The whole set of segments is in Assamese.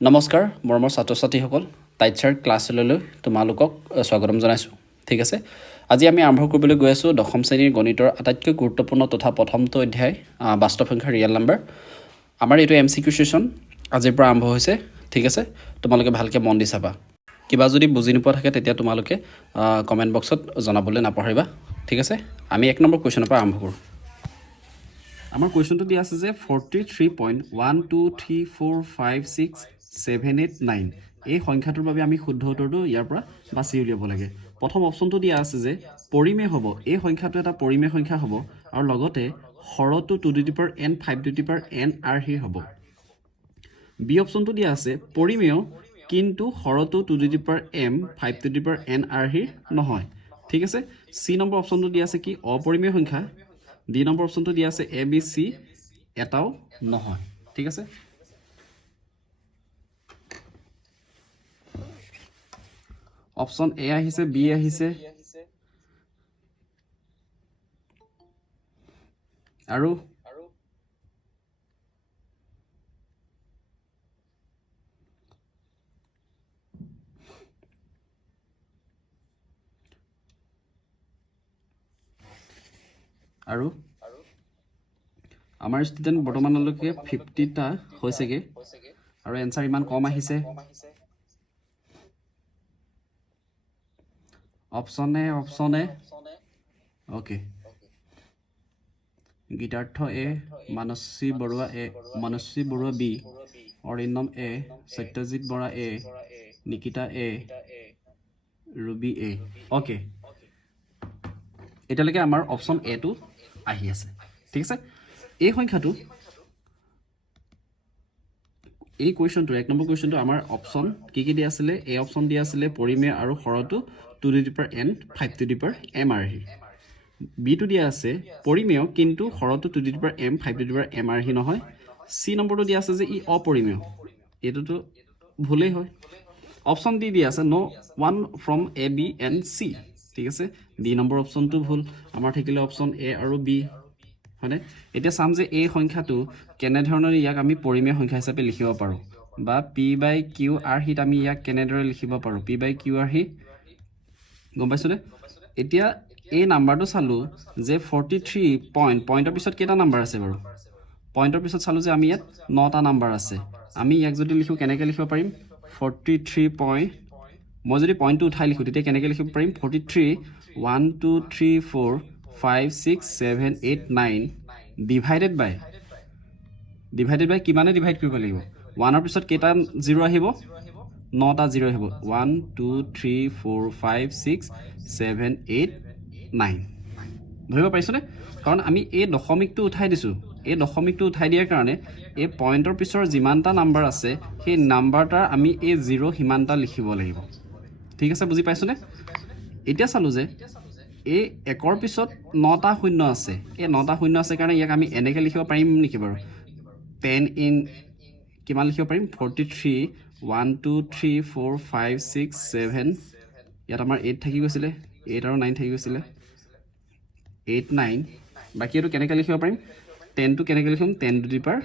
নমস্কাৰ মৰমৰ ছাত্ৰ ছাত্ৰীসকল টাইচাৰ ক্লাছলৈ তোমালোকক স্বাগতম জনাইছোঁ ঠিক আছে আজি আমি আৰম্ভ কৰিবলৈ গৈ আছোঁ দশম শ্ৰেণীৰ গণিতৰ আটাইতকৈ গুৰুত্বপূৰ্ণ তথা প্ৰথমটো অধ্যায় বাস্তৱ সংখ্যা ৰিয়েল নাম্বাৰ আমাৰ এইটো এমচিকিউ সেশন আজিৰ পৰা আৰম্ভ হৈছে ঠিক আছে তোমালোকে ভালকৈ মন দি চাবা কিবা যদি বুজি নোপোৱা থাকে তেতিয়া তোমালোকে কমেণ্ট বক্সত জনাবলৈ নাপাহৰিবা ঠিক আছে আমি 1 নম্বৰ কোৱেশ্চনৰ পৰা আৰম্ভ কৰোঁ আমাৰ কোৱেশ্চনটো দিয়া আছে যে 43.123456789 এই সংখ্যাটোৰ বাবে আমি শুদ্ধ উত্তৰটো ইয়াৰ পৰা বাছি উলিয়াব লাগে প্ৰথম অপচনটো দিয়া আছে যে পৰিমেয় হ'ব এই সংখ্যাটো এটা পৰিমেয় সংখ্যা হ'ব আৰু লগতে হৰটো 2 to the power n 5 to the power n আৰহি হ'ব বি অপচনটো দিয়া আছে পৰিমেয় কিন্তু হৰটো 2 to the power m 5 to the power n আৰহি নহয় ঠিক আছে সি নম্বৰ অপচনটো দিয়া আছে কি অপৰিমেয় সংখ্যা ডি নম্বৰ অপচনটো দিয়া আছে এ বি সি এটাও নহয় ঠিক আছে অপচন এ আহিছে বি আহিছে আৰু আৰু আমাৰ ষ্টুডেন্ট বৰ্তমানলৈকে 50টা হৈছেগে আৰু এনসাৰ ইমান কম আহিছে অপচন এ ওকে গীতাৰ্থ এ মানসী বৰুৱা বি অৰিন্দম এ সত্যজিৎ বৰা এ নিকিতা এ ৰুবি এ ওকে এতিয়ালৈকে আমাৰ অপচন এ টো আহি আছে ঠিক আছে এই সংখ্যাটো এই কোৱেশ্চনটো 1 নম্বৰ কোৱেশ্চনটো আমাৰ অপচন কি দিয়া আছিল এ অপচন দিয়া আছিল পৰিমেয় আৰু হৰটো 2 to the power n 5 to the power m আৰহি বি টো দিয়া আছে পৰিমেয় কিন্তু হৰটো 2 to the power m 5 to the power m আৰহি নহয় সি নম্বৰটো দিয়া আছে যে ই অপৰিমেয় এটোটো ভুলেই হয় অপচন ডি দিয়া আছে no one from A B and C ঠিক আছে ডি নম্বৰ অপচনটো ভুল আমাৰ থাকিলে অপচন এ আৰু বি হয়নে এতিয়া চাম যে এই সংখ্যাটো কেনে ধৰণৰ ইয়াক আমি পৰিমেয় সংখ্যা হিচাপে লিখিব পাৰো বা পি বাই কিউ আৰহিত আমি ইয়াক কেনে ধৰণে লিখিব পাৰো পি বাই কিউ আৰহি গম পাইছনে এতিয়া এই নাম্বাৰটো চালো যে 43 পইণ্টৰ পিছত কেটা নাম্বাৰ আছে বাৰু পইণ্টৰ পিছত চালো যে আমি ইয়াত 9টা নাম্বাৰ আছে আমি ইয়াক যদি লিখো কেনেকৈ লিখিব পাৰিম 43 পইণ্ট মই যদি পইণ্টটো উঠাই লিখো তেতিয়া কেনেকৈ লিখিব পাৰিম 43 1 2 3 4 5 6 7 8 9 ডিভাইডেড বাই কিমানে ডিভাইড কৰিব লাগিব 1 ৰ পিছত কেটা 0 আহিব 9টা 0 আহিব 1 2 3 4 5 6 7 8 9 ধৰিব পাৰিছনে কাৰণ আমি এই দশমিকটো উঠাই দিছো এই দশমিকটো উঠাই দিয়াৰ কাৰণে এই পইণ্টৰ পিছৰ যিমানটা নাম্বাৰ আছে সেই নাম্বাৰটা আমি এই 0 হিমানটা লিখিব লাগিব ঠিক আছে বুজি পাইছনে এতিয়া চালো যে এই একৰ পিছত 9টা শূন্য আছে এই 9টা শূন্য আছে কাৰণে ইয়াক আমি এনেকৈ লিখিব পাৰিম নেকি বাৰু 10 ইন কিমান লিখিব পাৰিম 43 1 2 3 4 5 6 7 ইয়াত আমাৰ 8 থাকি গৈছিলে 8 আৰু 9 থাকি গৈছিলে 8 9 বাকি এটো কেনেকৈ লিখিব পাৰিম 10 টো কেনেকৈ লিখিম 10 টু দি পাৱাৰ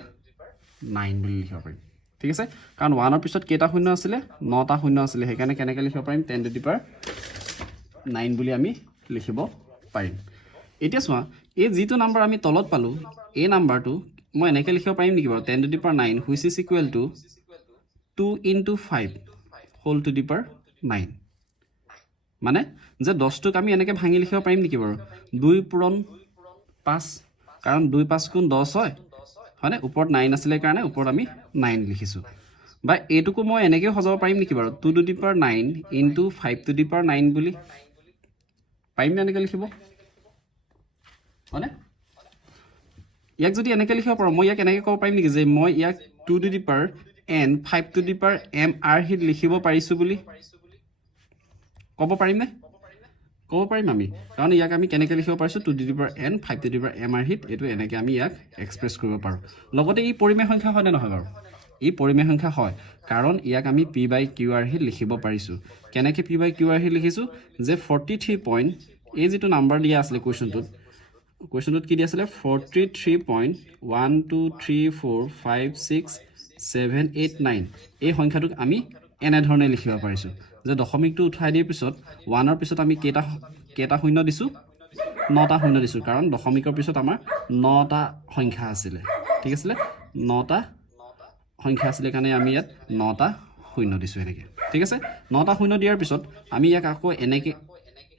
9 বুলি লিখিব পাৰিম ঠিক আছে কাৰণ 1 ৰ পিছত কেটা শূন্য আছিল 9টা শূন্য আছিল হেকাৰণে কেনেকৈ লিখিব পাৰিম 10 টু দি পাৱাৰ 9 বুলি আমি লিখিব পাৰিম এতিয়া চোৱা এই যেটো নাম্বাৰ আমি তলত পালো এই নাম্বাৰটো মই এনেকৈ লিখিব পাৰিম নেকি বাৰু 10 two the power 9 which is equal to 2 into 5 whole to the power 9 মানে যে 10 টোক আমি এনেকৈ ভাঙি লিখিব পাৰিম নেকি বাৰু 2 পূৰণ 5 কাৰণ 2 5 গুণ 10 হয় হয়নে ওপৰত 9 আছিল কাৰণে ওপৰত আমি 9 লিখিছো বা এটুকু মই এনেকৈ সজাব পাৰিম নেকি বাৰু 2 to the power 9 into 5 to the power 9 বুলি পাৰিম নে এনেকৈ লিখিব হয়নে ইয়াক যদি এনেকৈ লিখিব পাৰো মই ইয়াক এনেকৈ ক'ব পাৰিম নেকি যে মই ইয়াক 2 to the power n 5 to the power m আৰহিত লিখিব পাৰিছো বুলি ক'ব পাৰিম নে ক'ব পাৰিম আমি কাৰণ ইয়াক আমি কেনেকৈ লিখিব পাৰিছো 2 to the power n 5 to the power m আৰহিত এটো এনেকৈ আমি ইয়াক এক্সপ্ৰেছ কৰিব পাৰো লগতে ই পৰিমেয় সংখ্যা হয় নে নহয় বাৰু ই পৰিমেয় সংখ্যা হয় কাৰণ ইয়াক আমি p বাই q আৰহিত লিখিব পাৰিছো কেনেকৈ p বাই q আৰহিত লিখিছো যে 43 পইণ্ট এই যেটো নাম্বাৰ দিয়া আছিল কোৱেশ্চনটোত কি দিয়া আছিল 43.1234567 789 এই সংখ্যাটোক আমি এনে ধৰণে লিখিব পাৰিছো যে দশমিকটো উঠাই দিয়াৰ পিছত 1 ৰ পিছত আমি কেটা শূন্য দিছো 9টা শূন্য দিছো কাৰণ দশমিকৰ পিছত আমাৰ 9টা সংখ্যা আছিল ঠিক আছিল 9টা সংখ্যা আছিল কাৰণে আমি ইয়াত 9টা শূন্য দিছো এনেকে ঠিক আছে 9টা শূন্য দিয়াৰ পিছত আমি ইয়াক আকৌ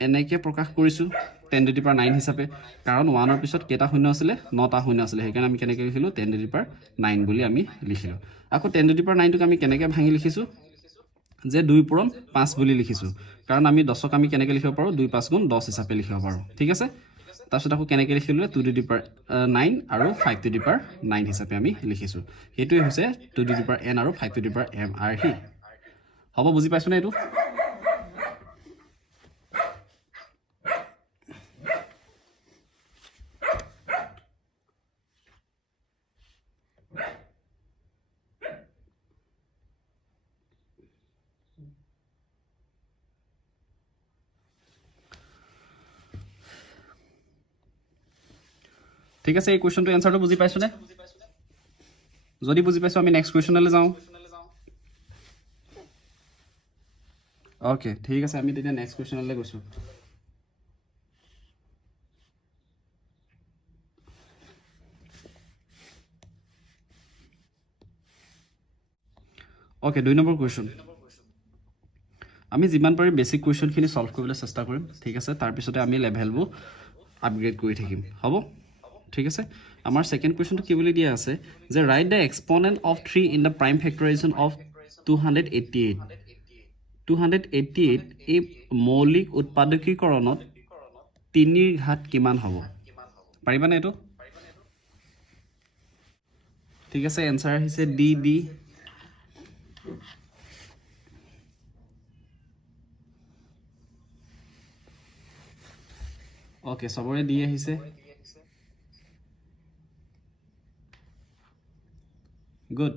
এনেকে প্ৰকাশ কৰিছো 10 to the power 9 হিচাপে কাৰণ 1 ৰ পিছত কেটা শূন্য আছিল 9টা শূন্য আছিল সেইকাৰণে আমি কেনেকৈ লিখিলো 10 to the power 9 বুলি আমি লিখিলো আকৌ 10 to the power 9 টোক আমি কেনেকৈ ভাঙি লিখিছো যে 2 পূৰণ 5 বুলি লিখিছো কাৰণ আমি 10ক আমি কেনেকৈ লিখিব পাৰো 2 5 গুণ 10 হিচাপে লিখিব পাৰো ঠিক আছে তাৰপিছত আকৌ কেনেকৈ লিখিলো 2 to the power 9 আৰু 5 to the power 9 হিচাপে আমি লিখিছো হেতুই হৈছে 2 to the power n আৰু 5 to the power m r হি হ'ব বুজি পাইছনে এটো ঠিক আছে এই কোৱেশ্চনটো এনসাৰটো বুজি পাইছনে যদি বুজি পাইছো আমি নেক্সট কোৱেশ্চনলৈ যাও ওকে ঠিক আছে আমি তেতিয়া নেক্সট কোৱেশ্চনলৈ গৈছো ওকে 2 নম্বৰ কোৱেশ্চন আমি যিমান পাৰি বেসিক কোৱেশ্চনখিনি সলভ কৰিবলৈ চেষ্টা কৰিম ঠিক আছে তাৰ পিছতে আমি লেভেলবোৰ আপগ্ৰেড কৰি থাকিম হ'ব ঠিক আছে আমাৰ সেকেন্ড কোৱেশ্চনটো কি বুলি দিয়া আছে যে right the exponent of 3 in the prime factorisation of 288 এই মৌলিক উৎপাদকীকৰণত 3 ৰ ঘাত কিমান হ'ব পাৰিবানে এটো ঠিক আছে এনসাৰ আহিছে ডি ওকে সবৰে ডি আহিছে গুড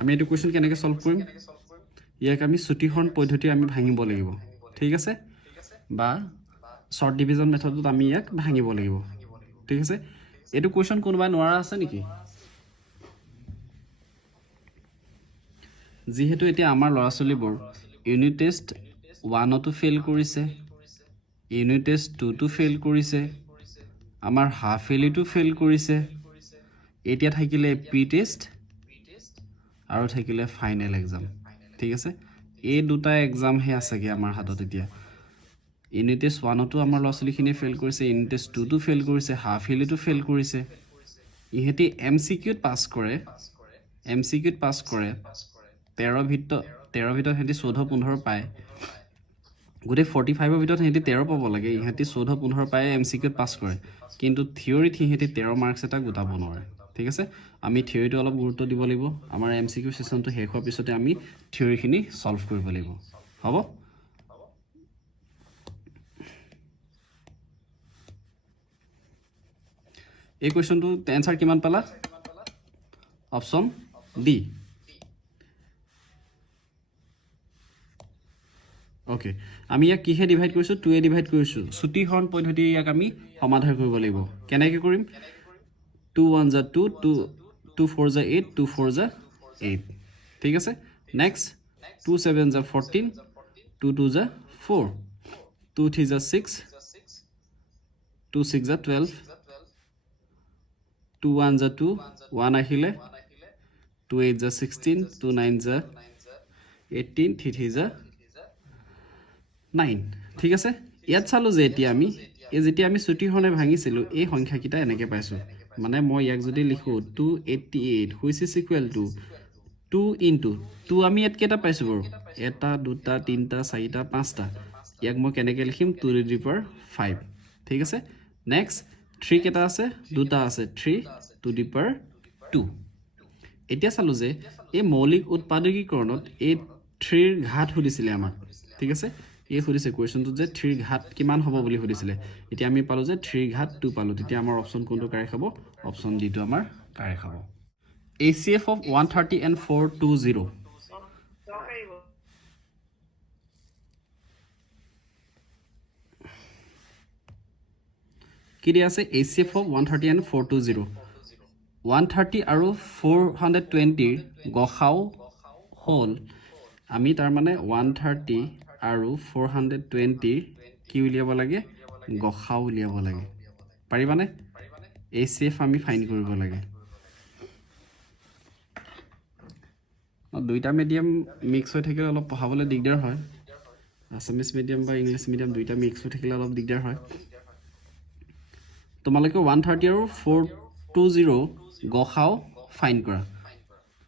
আমি এটো কোৱেশ্চন কেনেকৈ সলভ কৰিম ইয়াক আমি ছুটিহৰণ পদ্ধতি আমি ভাঙিব লাগিব ঠিক আছে বা শৰ্ট ডিভিজন মেথডত আমি ইয়াক ভাঙিব লাগিব ঠিক আছে এটো কোৱেশ্চন কোনবা নোৱাৰা আছে নেকি যেহেতু এতিয়া আমাৰ লৰাছলিবোৰ ইউনিট টেষ্ট 1 তো ফেল কৰিছে ইউনিট টেষ্ট 2 তো ফেল কৰিছে আমাৰ হাফ এলিটো ফেল কৰিছে এতিয়া থাকিলে প্ৰি টেষ্ট আৰু থাকিলে ফাইনেল এক্সাম ঠিক আছে এই দুটা এক্সাম হে আছেগে আমাৰ হাতত এতিয়া ইউনিট টেষ্ট 1 তো আমাৰ লৰাছলিখিনি ফেল কৰিছে ইউনিট টেষ্ট 2 তো ফেল কৰিছে হাফ এলিটো ফেল কৰিছে ইহেতি এমসিকিউত পাস কৰে 13 ভিতৰত হেতি 14 15 পায় গুটে 45 ৰ ভিতৰত হেতি 13 পাব লাগে ইহেতি 14 15 পায় এমসিকিউত পাস কৰে কিন্তু থিওৰিত হেতি 13 মাৰ্কস এটা গুটাব নোৱাৰে ঠিক আছে আমি থিওৰিটো অলপ গুৰুত্ব দিব লাগিব আমাৰ এমসিকিউ সেশনটো শেষ হোৱাৰ পিছতে আমি থিওৰিখিনি সলভ কৰিব লাগিব হ'ব এই কোৱেশ্চনটো এনসাৰ কিমান পালা অপচন ডি ওকে আমি ইয়াক কিহে ডিভাইড কৰিছো 2 এ ডিভাইড কৰিছো ছুটিহৰণ পদ্ধতি ইয়াক আমি সমাধান কৰিব লাগিব কেনেকৈ কৰিম 2 1 যা 2 2 4 যা 8 2 4 যা 8 ঠিক আছে নেক্সট 2 7 যা 14 2 2 যা 4 2 3 যা 6 2 6 যা 12 2 1 যা 2 1 আহিলে 2 8 যা 16 2 9 যা 18 3 3 যা 9 ঠিক আছে ইয়াত চালো যে এতিয়া আমি যেতিয়া আমি ছুটিহৰণে ভাঙিছিলো এই সংখ্যাকিটা এনেকৈ পাইছো মানে মই ইয়াক যদি লিখো 288 which is equal to 2 into 2 আমি ইয়াত কেটা পাইছো বৰু এটা দুটা তিনটা চাৰিটা পাঁচটা ইয়াক মই কেনেকৈ লিখিম 2 to the power 5 ঠিক আছে নেক্সট 3 কেটা আছে দুটা আছে 3 to the power 2 এতিয়া চালো যে এই মৌলিক উৎপাদকীকৰণত এই 3 ৰ ঘাত সুধিছিলে আমাক ঠিক আছে এই সুধিছে কোৱেশ্চনটো যে 3 ৰ ঘাত কিমান হ'ব বুলি সুধিছিলে এতিয়া আমি পালো যে 3 ৰ ঘাত 2 পালো তেতিয়া আমাৰ অপচন কোনটো কাৰেক্ট হ'ব অপচন ডি টো আমাৰ কাৰেক্ট হ'ব ACF of 130 and 420 কি দিয়া আছে HCF of 130 and 420 130 আৰু 420 গসাও হ'ল আমি তাৰ মানে 130 আৰু 420 কি উলিয়াব লাগে গসাও উলিয়াব লাগে পাৰিবানে HCF আমি ফাইন কৰিব লাগে দুইটা মিডিয়াম মিক্স হৈ থাকিলে অলপ পঢ়াবলৈ দিগদাৰ হয় আসামিজ মিডিয়াম বা ইংলিছ মিডিয়াম দুইটা মিক্স হৈ থাকিলে অলপ দিগদাৰ হয় তোমালোকে 130 আৰু 420 গসাও ফাইন কৰা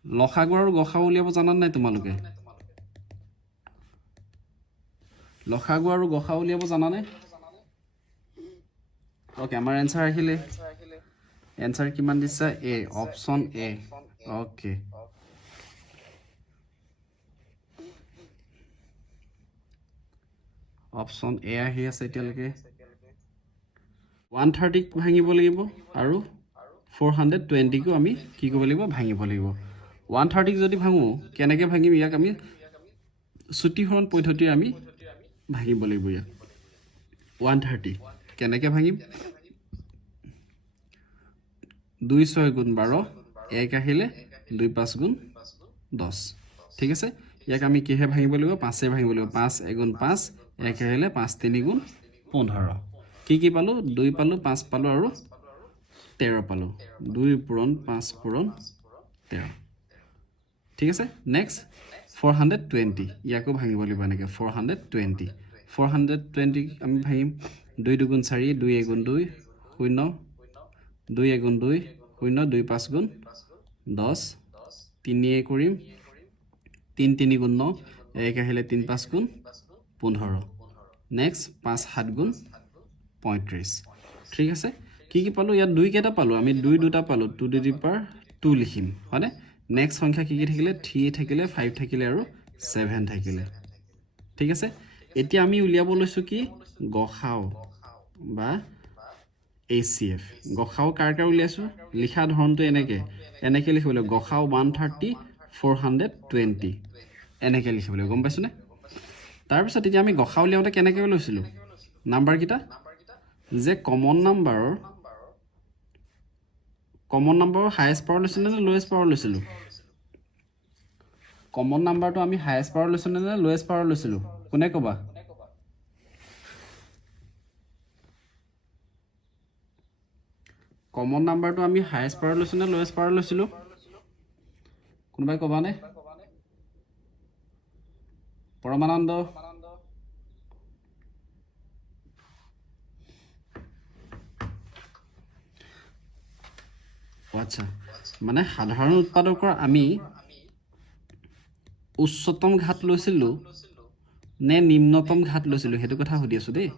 লসাগু আৰু গসাও উলিয়াব জানা নাই তোমালোকে লসাগু আৰু গসাও উলিয়াব জানা নাই ওকে আমাৰ এনসাৰ আহিলে এনসাৰ কিমান দিছা এ অপচন এ ওকে অপচন এ আহি আছে এতিয়ালৈকে 130 ভাঙিব লাগিব আৰু 420 কো আমি কি কৰিব লাগিব ভাঙিব লাগিব 130 যদি ভাঙো কেনেকৈ ভাঙিম ইয়াক আমি চুটিহৰণ পদ্ধতি আমি ভাঙিব লাগিব ইয়াক 130 কেনেকৈ ভাঙিম 2 6 গুণ 12 1 আহিলে 2 5 গুণ 10 ঠিক আছে ইয়াক আমি কিহে ভাঙিব লাগিব 5 এ ভাঙিব লাগিব 5 1 গুণ 5 1 আহিলে 5 3 গুণ 15 কি পালো 2 পালো 5 পালো আৰু 13 পালো 2 পূৰণ 5 পূৰণ 13 ঠিক আছে নেক্সট 420 ইয়াকো ভাঙিব লাগিব এনেকৈ 420 আমি ভাঙিম 2 2 গুণ 4 2 1 গুণ 2 0 2 1 গুণ 2 0 2 5 গুণ 10 3 এ কৰিম 3 3 গুণ 9 1 আহিলে 3 5 গুণ 15 নেক্সট 5 7 গুণ 35 ঠিক আছে কি পালো ইয়াত 2 কেটা পালো আমি 2 দুটা পালো 2 টু দি পাৱাৰ 2 লিখিম হয়নে নেক্সট সংখ্যা কি থাকিলে 3 থাকিলে 5 থাকিলে আৰু 7 থাকিলে ঠিক আছে এতিয়া আমি উলিয়াব লৈছো কি গসাও বা HCF গসাও কাৰ উলিয়াইছো লিখা ধৰণটো এনেকৈ লিখিব লাগিব গসাও 130 420 এনেকৈ লিখিব লাগিব গম পাইছনে তাৰ পিছত এতিয়া আমি গসাও উলিয়াওতে কেনেকৈ লৈছিলো নাম্বাৰ কিটা যে কমন নাম্বাৰৰ হাইয়েষ্ট পাৱাৰ লৈছিলো নে লোৱেষ্ট পাৱাৰ লৈছিলো কমন নাম্বাৰটো আমি হাইয়েষ্ট পাৱাৰ লৈছিলো নে লোৱেষ্ট পাৱাৰ লৈছিলো কোনে ক'বা কমন নাম্বাৰটো আমি হাইয়েষ্ট পাৱাৰ লৈছিলো নে লোৱেষ্ট পাৱাৰ লৈছিলো কোনোবাই ক'বানে পৰমানন্দ আচ্ছা মানে সাধাৰণ উৎপাদকৰ আমি উচ্চতম ঘাত লৈছিলো নে নিম্নতম ঘাত লৈছিলো হেতু কথা সুধি আছো দেই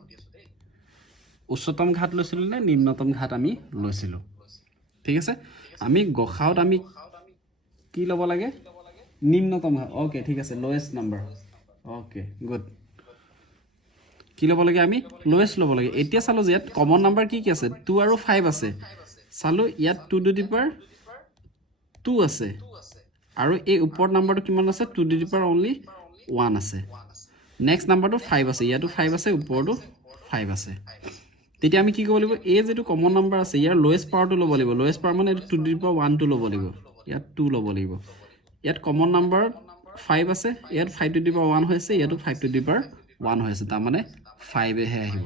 উচ্চতম ঘাত লৈছিলো নে নিম্নতম ঘাত আমি লৈছিলো ঠিক আছে আমি গসাওত আমি কি ল'ব লাগে নিম্নতম ঘাত ওকে ঠিক আছে লোৱেষ্ট নাম্বাৰ ওকে গুড কি ল'ব লাগে আমি লোৱেষ্ট ল'ব লাগে এতিয়া চালো যে ইয়াত কমন নাম্বাৰ কি আছে 2 আৰু 5 আছে চালো ইয়াত 2 টু দি পাৱাৰ 2 আছে আৰু এই ওপৰত নাম্বাৰটো কিমান আছে 2 টু দি পাৱাৰ অনলি 1 আছে নেক্সট নাম্বাৰটো 5 আছে ইয়াতো 5 আছে ওপৰতো 5 আছে তেতিয়া আমি কি কৰিব লাগিব এই যেটো কমন নাম্বাৰ আছে ইয়াৰ লোৱেষ্ট পাৱাৰটো ল'ব লাগিব লোৱেষ্ট পাৱাৰ মানে 2 টু দি পাৱাৰ 1 টো ল'ব লাগিব ইয়াত 2 ল'ব লাগিব ইয়াত কমন নাম্বাৰ 5 আছে ইয়াত 5 টু দি পাৱাৰ 1 হৈছে ইয়াতো 5 টু দি পাৱাৰ 1 হৈছে তাৰ মানে 5 এহে আহিব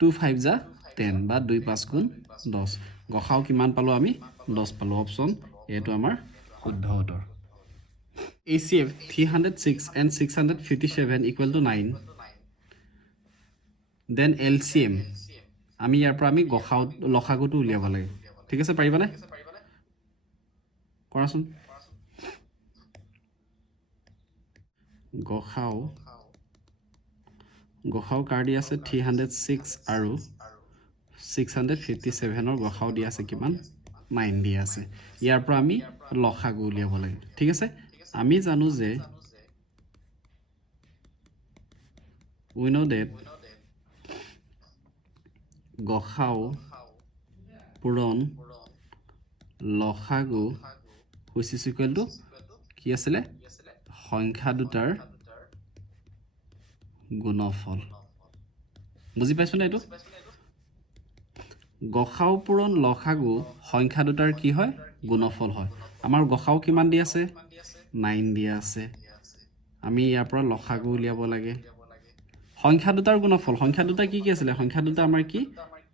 2 5 যা 10 বা 2 5 গুণ 10 গসাও কিমান পালো আমি 10 পালো অপচন এটো আমাৰ শুদ্ধ উত্তৰ HCF 306 and 657 equal to 9 then LCM আমি ইয়াৰ পৰা আমি গসাও লসাগুটো উলিয়াব লাগে ঠিক আছে পাৰিবানে কৰাচোন গসাও কাৰ দি আছে 306 আৰু 657 ৰ গসাও দি আছে কিমান 9 দি আছে ইয়াৰ পৰা আমি লসাগু উলিয়াব লাগে ঠিক আছে আমি জানো যে we know that গসাও পূৰণ লসাগু which is equal to কি আছিল সংখ্যা দুটাৰ গুণফল বুজি পাইছনে এটো গসাউ পূৰণ লসাগু সংখ্যা দুটাৰ কি হয় গুণফল হয় আমাৰ গসাউ কিমান দি আছে 9 দিয়া আছে আমি ইয়াৰ পৰা লসাগু উলিয়াব লাগে সংখ্যা দুটাৰ গুণফল সংখ্যা দুটা কি আছিল সংখ্যা দুটা আমাৰ কি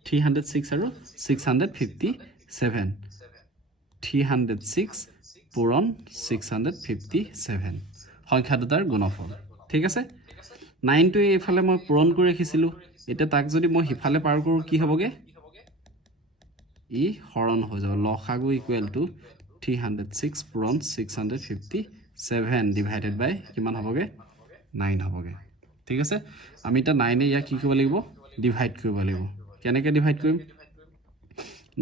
306 আৰু 657 306 পূৰণ 657 সংখ্যা দুটাৰ গুণফল ঠিক আছে 9 টো এইফালে মই পূৰণ কৰি ৰাখিছিলোঁ এতিয়া তাক যদি মই হিফালে পাৰ কৰোঁ কি হ'বগে ই হৰণ হৈ যাব লসাগু ইকুৱেল টু 306 পূৰণ 657 ডিভাইডেড বাই কিমান হ'বগে 9 হ'বগে ঠিক আছে আমি এটা 9 এ ইয়াক কি কৰিব লাগিব ডিভাইড কৰিব লাগিব কেনেকৈ ডিভাইড কৰিম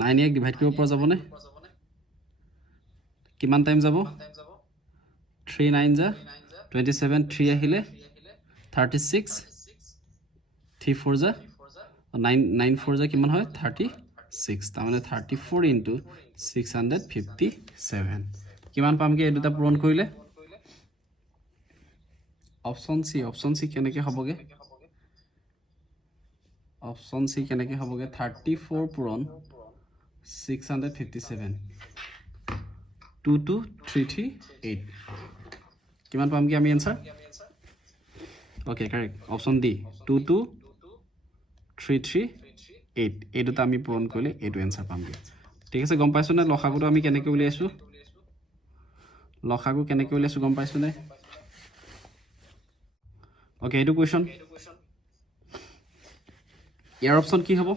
9 ইয়াক ডিভাইড কৰিব পৰা যাবনে কিমান টাইম যাব 3 9 যা 27 3 আহিলে 36 3 4 যা 9 9 4 যা কিমান হয় 36 তাৰমানে 34 ইনটু 657 কিমান পামগে এই দুটা পূৰণ কৰিলে অপচন সি কেনেকৈ হ'বগে অপচন সি কেনেকৈ হ'বগে 34 পূৰণ 657 22338 কিমান পামগে আমি answer okay correct option D 22338 এই দুটা আমি পূৰণ কৰিলে এইটো এনসাৰ পামগে ঠিক আছে গম পাইছো নে লসাগুটো আমি কেনেকৈ উলিয়াইছো লসাগু কেনেকৈ উলিয়াইছো গম পাইছো নে ওকে এইটো কোৱেশ্চন ইয়াৰ অপচন কি হ'ব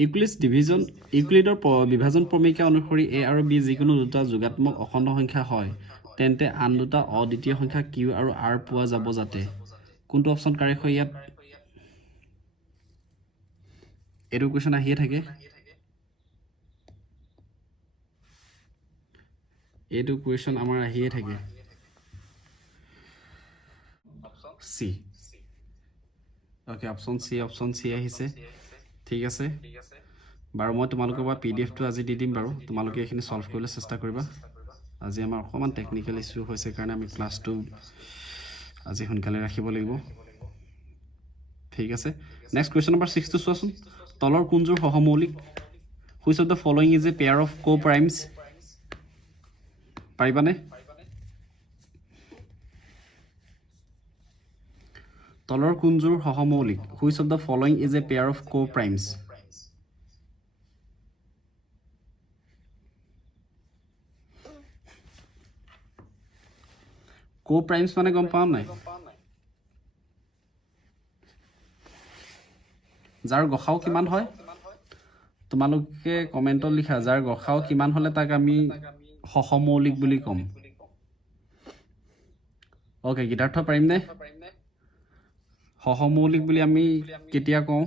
ইউক্লিডৰ বিভাজন প্ৰমেয়িকা অনুসৰি এ আৰু বি যিকোনো দুটা যোগাত্মক অখণ্ড সংখ্যা হয় তেন্তে আন দুটা অদ্বিতীয় সংখ্যা কিউ আৰু আৰ পোৱা যাব যাতে কোনটো অপচন কাৰেক্ট হয় ইয়াত এইটো কোৱেশ্চন আহিয়ে থাকে এইটো কোৱেশ্চন আমাৰ আহিয়ে থাকে সি ওকে অপচন সি আহিছে ঠিক আছে বাৰু মই তোমালোকৰ পৰা পিডিএফটো আজি দি দিম বাৰু তোমালোকে এইখিনি সলভ কৰিবলৈ চেষ্টা কৰিবা আজি আমাৰ অকমান টেকনিক্যাল ইস্যু হৈছে কাৰণে আমি ক্লাছটো আজি সোনকালে ৰাখিব লাগিব ঠিক আছে নেক্সট কোৱেশ্চন নম্বৰ 6 টো চোৱাচোন তলৰ কোনযোৰ সহমৌলিক which of the following is a pair of coprimes পাৰিবানে তলৰ কোনযোৰ সহমৌলিক which of the following is a pair of coprimes coprimes মানে গম পাও নাই যাৰ গসাও কিমান হয় তোমালোকে কমেন্টত লিখা যাৰ গসাও কিমান হলে তাক আমি সহমৌলিক বুলি কম ওকে গিটাৰ্থ পাৰিম নে সহমৌলিক বুলি আমি কেতিয়া কওঁ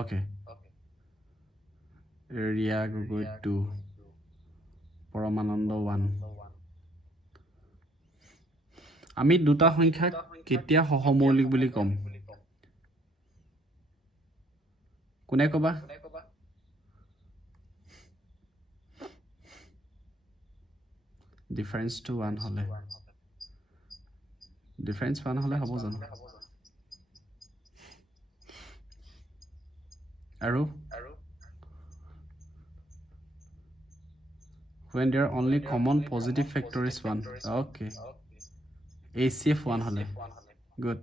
ওকে ৰিয়া গগৈ 2 পৰমানন্দ 1 আমি দুটা সংখ্যা কেতিয়া সহমৌলিক বুলি কম কোনে কবা ডিফাৰেন্স টু 1 হলে ডিফাৰেন্স 1 হলে হ'ব জানো আৰু when there are only common positive factor is 1 okay ACF 1 হলে good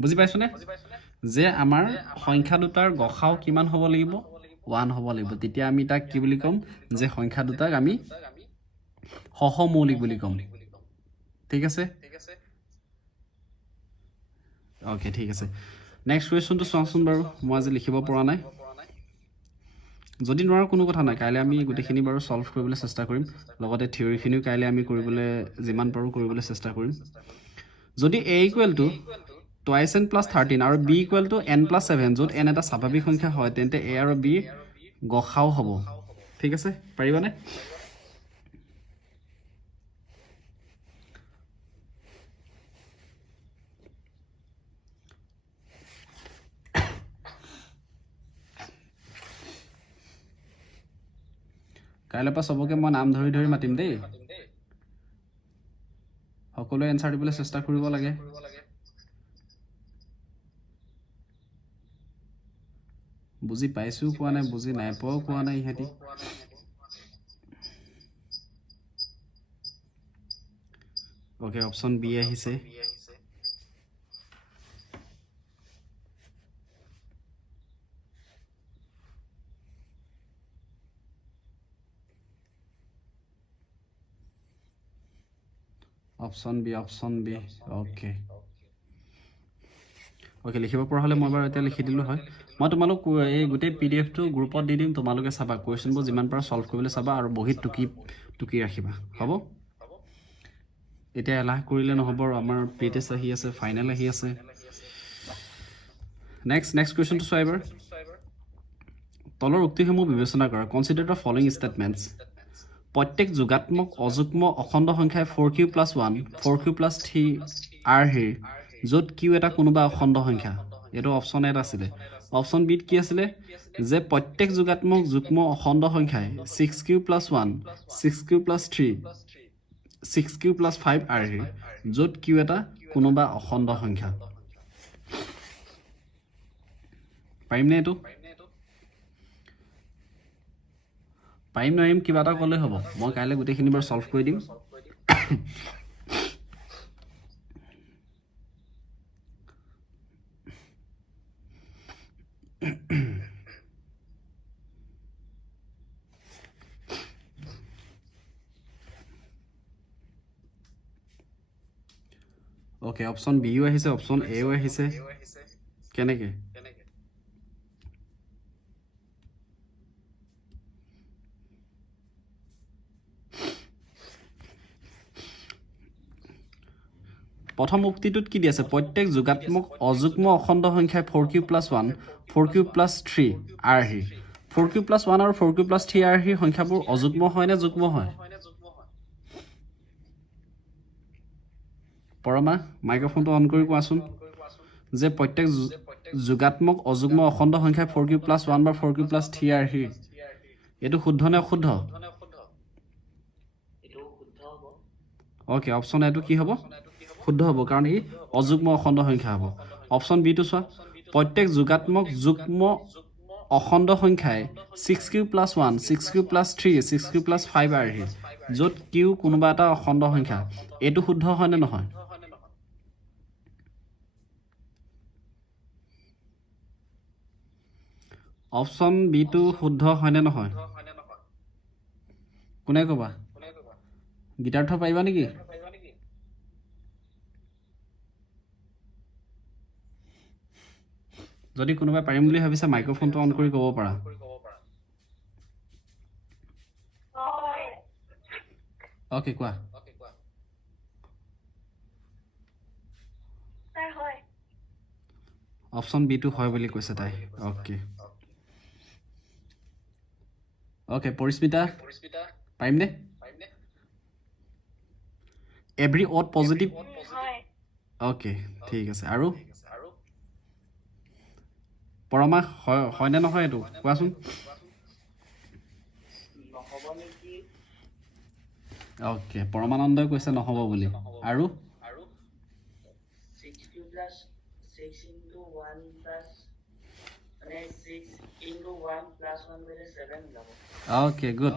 বুজি পাইছনে যে আমাৰ সংখ্যা দুটাৰ গসাও কিমান হ'ব লাগিব 1 হ'ব লাগিব তেতিয়া আমি তাক কি বুলি কম যে সংখ্যা দুটাক আমি সহমৌলিক বুলি কম ঠিক আছে ওকে ঠিক আছে নেক্সট কোৱেশ্চনটো চাওঁচোন বাৰু মই আজি লিখিব পৰা নাই যদি নোৱাৰো কোনো কথা নাই কাইলৈ আমি গোটেইখিনি বাৰু সলভ কৰিবলৈ চেষ্টা কৰিম লগতে থিওৰিখিনিও কাইলৈ আমি কৰিবলৈ যিমান পাৰো কৰিবলৈ চেষ্টা কৰিম যদি a equal to twice n plus 13 আৰু b equal to n plus 7 য'ত n এটা স্বাভাৱিক সংখ্যা হয় তেন্তে a আৰু b গসাও হ'ব ঠিক আছে পাৰিবানে কাইলৈৰ পৰা সবকে মই নাম ধৰি ধৰি মাতিম দেই সকলোৱে এনসাৰ দিবলৈ চেষ্টা কৰিব লাগে বুজি পাইছো কোৱা নাই বুজি নাই পোৱা কোৱা নাই ইহঁতি ওকে অপশন বি আহিছে অপশন বি ওকে ওকে লিখিব পৰা হলে মই বাৰু এতিয়া লিখি দিলো হয় মই তোমালোক এই গোটেই পিডিএফ টো গ্ৰুপত দি দিম তোমালোকে চাবা কোৱেশ্চনবোৰ যিমান পাৰা সলভ কৰিবলৈ চাবা আৰু বহিত টুকি ৰাখিবা হ'ব এতিয়া এলাহ কৰিলে নহব আৰু আমাৰ প্ৰিটেষ্ট আহি আছে ফাইনেল আহি আছে নেক্সট কোৱেশ্চনটো চোৱা এবাৰ তলৰ উক্তিসমূহ বিবেচনা কৰা কনসিডাৰ দ্য ফলোইং ষ্টেটমেন্টস প্ৰত্যেক যোগাত্মক অযুগ্ম অখণ্ড সংখ্যাই 4q + 1 4q + 3 আৰ্হিৰ য'ত q এটা কোনোবা অখণ্ড সংখ্যা এটো অপশন এট আছিল অপশন বিত কি আছিল যে প্ৰত্যেক যোগাত্মক যুগ্ম অখণ্ড সংখ্যাই 6q + 1 6q + 3 6q + 5 আৰ্হিৰ য'ত q এটা কোনোবা অখণ্ড সংখ্যা পাৰিমনে এটো পাৰিম নোৱাৰিম কিবা এটা ক'লে হ'ব মই কাইলৈ গোটেইখিনি বাৰ সলভ কৰি দিম ওকে অপশন বিও আহিছে অপশন এও আহিছে কেনেকে প্ৰথম উক্তিটোত কি দি আছে প্ৰত্যেক যোগাত্মক অযুগ্ম অখণ্ড সংখ্যাই 4q + 1 4q + 3 আৰ্হি 4q + 1 আৰু 4q + 3 আৰ্হি সংখ্যাবোৰ অযুগ্ম হয় নে যুগ্ম হয় পৰমা মাইক্ৰোফোনটো অন কৰি কোৱাচোন যে প্ৰত্যেক যোগাত্মক অযুগ্ম অখণ্ড সংখ্যাই 4q + 1 বা 4q + 3 আৰ্হি এটো শুদ্ধ নে অশুদ্ধ ওকে অপশন এটো কি হ'ব শুদ্ধ হ'ব কাৰণ ই অযুগ্ম অখণ্ড সংখ্যা হ'ব অপশন বি টো চোৱা প্ৰত্যেক যোগাত্মক যুগ্ম অখণ্ড সংখ্যাই 6q + 1 6q + 3 6q + 5 আৰ্হি য'ত q কোনোবা এটা অখণ্ড সংখ্যা এটো শুদ্ধ হয় নে নহয় অপশন বি টো শুদ্ধ হয় নে নহয় কোনে ক'বা গীতাৰ্থ পাৰিবা নেকি যদি কোনোবাই পাৰিম বুলি ভাবিছে মাইক্ৰোফোনটো অন কৰি ক'ব পাৰা ওকে কোৱা অপশন বি টো হয় বুলি কৈছে তাই ওকে ওকে পৰিস্মিতা পাৰিম নে এভৰি অড পজিটিভ ওকে ঠিক আছে আৰু পৰমা হয় নে নহয় এটো কোৱাচোন ওকে পৰমানন্দই কৈছে নহব বুলি আৰু 6q + 6 * 1 মানে 6 * 1 + 1 কৰিলে 7 যাব ওকে গুড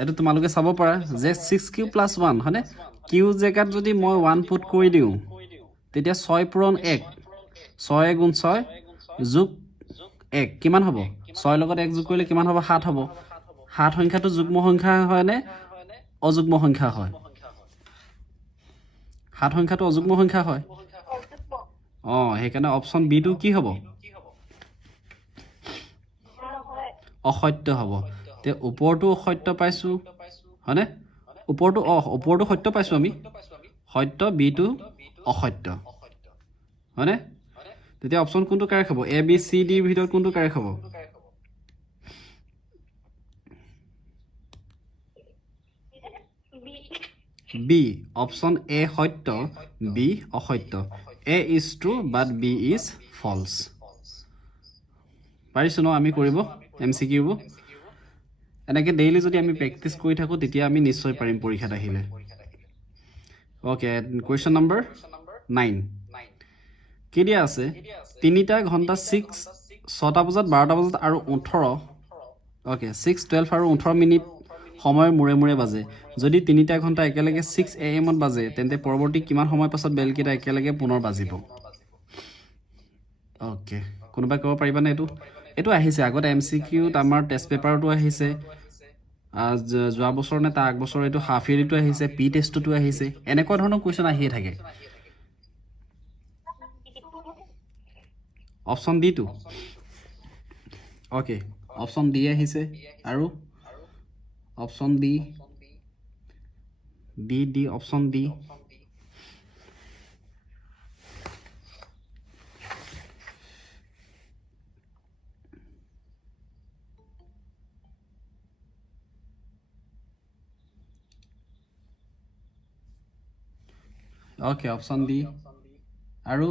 এটো তোমালোকে চাব পাৰা যে 6q + 1 হয়নে q জেগাত যদি মই 1 পুট কৰি দিও তেতিয়া 6 পূৰণ 1 6 * 6 যোগ 1 কিমান হ'ব 6 লগত 1 যোগ কৰিলে কিমান হ'ব 7 হ'ব 7 সংখ্যাটো যুগ্ম সংখ্যা হয় নে অযুগ্ম সংখ্যা হয় 7 সংখ্যাটো অযুগ্ম সংখ্যা হয় সেইকাৰণে অপশন বি টো কি হ'ব অসত্য হ'ব তে ওপৰটো অসত্য পাইছো হয়নে ওপৰটো সত্য পাইছো আমি সত্য বি টো অসত্য হয়নে তেতিয়া অপশন কোনটো কাৰেক্ট হ'ব এ বি সি ডি ভিতৰত কোনটো কাৰেক্ট হ'ব বি অপশন এ সত্য বি অসত্য A is true but B is false পাৰিছো ন আমি কৰিব এমসিকিউ এনেকৈ ডেইলি যদি আমি প্ৰেক্টিছ কৰি থাকোঁ তেতিয়া আমি নিশ্চয় পাৰিম পৰীক্ষাত আহিলে অ'কে কুৱেশ্যন নম্বৰ 9 কি দিয়া আছে 3টা ঘণ্টা 6টা বজাত 12টা বজাত আৰু 18 অ'কে 6 12 আৰু 18 মিনিট সময়ৰ মূৰে মূৰে বাজে যদি 3টা ঘণ্টা একেলগে 6 AM ত বাজে তেন্তে পৰৱৰ্তী কিমান সময় পাছত বেলকেইটা একেলগে পুনৰ বাজিব অ'কে কোনোবাই ক'ব পাৰিবানে এইটো আহিছে আগত MCQত আমাৰ টেষ্ট পেপাৰতো আহিছে যোৱা বছৰ নে তাৰ আগবছৰ এইটো হাফ ইয়াৰলিটো আহিছে পি টেষ্টতো আহিছে এনেকুৱা ধৰণৰ কুৱেশ্যন আহিয়ে থাকে অপশ্যন ডি টো অ'কে অপশ্যন ডি আহিছে আৰু option D option D okay option D আৰু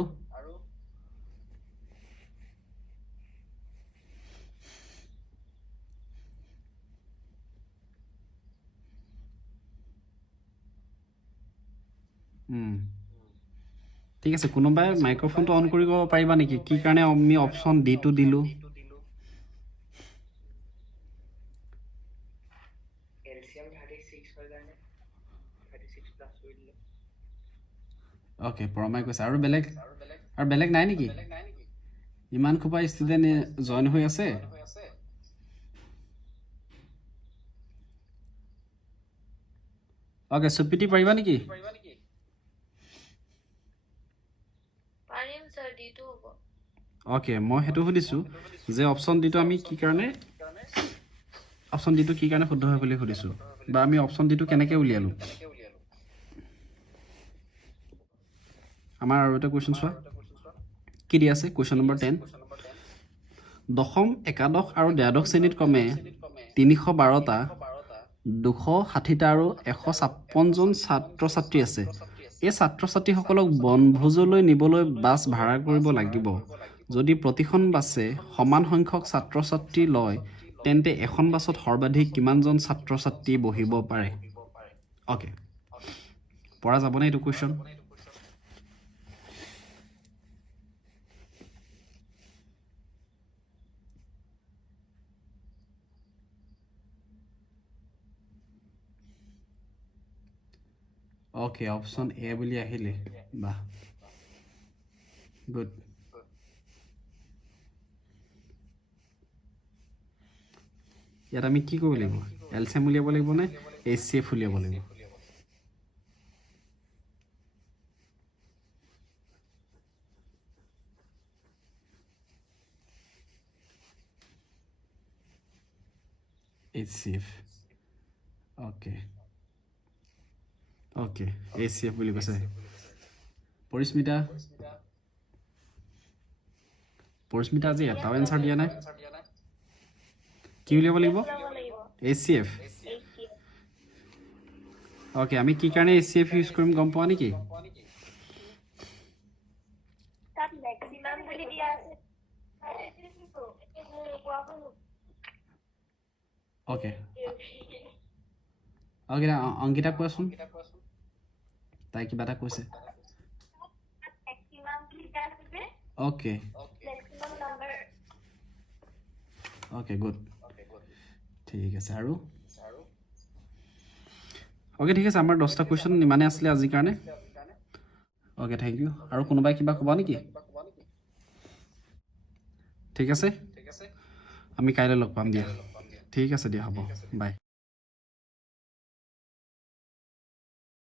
ঠিক আছে কোনোবাই মাইক্ৰফোনটো অন কৰি ক'ব পাৰিবা নেকি কি কাৰণে আমি অপশ্যন ডি টো দিলোঁ LCM 36 হয় কাৰণে 36 প্লাস কৰি দিলে অ'কে পৰমাই কৈছে আৰু বেলেগ নাই নেকি ইমান খোপা ষ্টুডেণ্ট জইন হৈ আছে অ'কে সুপ্ৰীতি পাৰিবা নেকি পাৰিম স্যাৰ ডিটো হ'ব অ'কে মই সেইটো সুধিছোঁ যে অপশ্যন ডিটো আমি কি কাৰণে অপশ্যন ডিটো কি কাৰণে শুদ্ধ হয় বুলি সুধিছোঁ বা আমি অপশ্যন ডিটো কেনেকৈ উলিয়ালোঁ আমাৰ আৰু এটা কুৱেশ্যন চোৱা কি দি আছে কুৱেশ্যন নম্বৰ 10 দশম একাদশ আৰু দ্বাদশ শ্ৰেণীত ক্ৰমে 312টা 260টা আৰু 156জন ছাত্ৰ ছাত্ৰী আছে এই ছাত্ৰ ছাত্ৰীসকলক বনভোজলৈ নিবলৈ বাছ ভাড়া কৰিব লাগিব যদি প্ৰতিখন বাছে সমান সংখ্যক ছাত্ৰ ছাত্ৰী লয় তেন্তে এখন বাছত সৰ্বাধিক কিমানজন ছাত্ৰ ছাত্ৰী বহিব পাৰে অ'কে পৰা যাবনে এইটো কুৱেশ্যন অ'কে অপশ্যন এ বুলি আহিলে বাহ গুড ইয়াত আমি কি কৰিব লাগিব এলচিএম উলিয়াব লাগিব নে HCF উলিয়াব লাগিব HCF অ'কে HCF বুলি কৈছে পৰিস্মিতা আজি এটাও এনচাৰ দিয়া নাই কি উলিয়াব লাগিব HCF অ'কে আমি কি কাৰণে HCF ইউজ কৰিম গম পোৱা নেকি তাত ম্যাক্সিমাম বুলি দিয়া আছে অ'কে অংকিতা কোৱাচোন তাই কিবা এটা কৈছে ম্যাক্সিমাম বুলি দিয়া আছে okay maximum number okay good ঠিক আছে আৰু অ'কে ঠিক আছে আমাৰ 10টা কুৱেশ্যন ইমানে আছিলে আজিৰ কাৰণে অ'কে থেংক ইউ আৰু কোনোবাই কিবা ক'বা নেকি ঠিক আছে আমি কাইলৈ লগ পাম দিয়া ঠিক আছে দিয়া হ'ব বাই